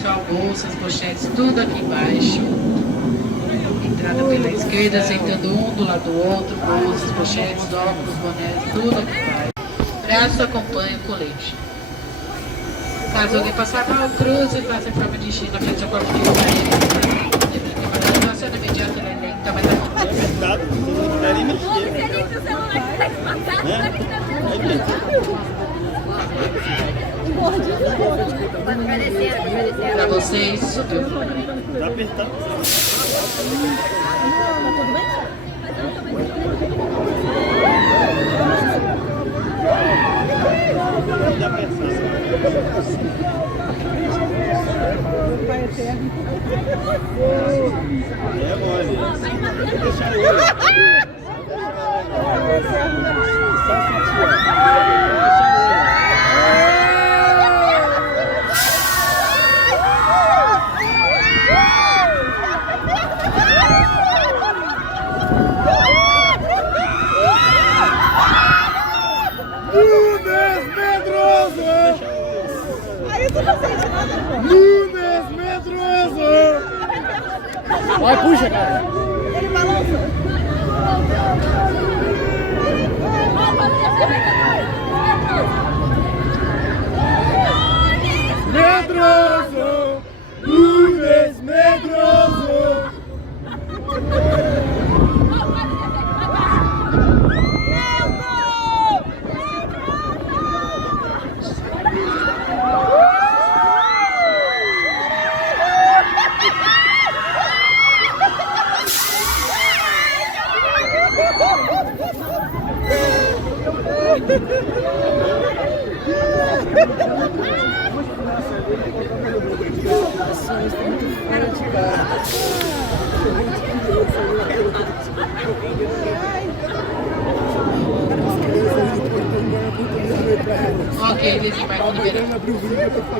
pessoal, bolsas, pochetes, tudo aqui embaixo. Entrada pela esquerda, sentando um do lado do outro, bolsas, pochetes, óculos, bonés, tudo aqui embaixo. Braço acompanha o colete. Caso alguém passar mal, cruze e faça em forma de X na frente do corpo de a situação imediata é lenta, mas É apertado, vocês não querem mexer. Pra vocês, subiu. Tá apertado. É mole. Deixa ele. Lunes medroso! Vai, puxa, cara! Ele balança! Medroso! Lunes medroso! Ok, desembarque liberado.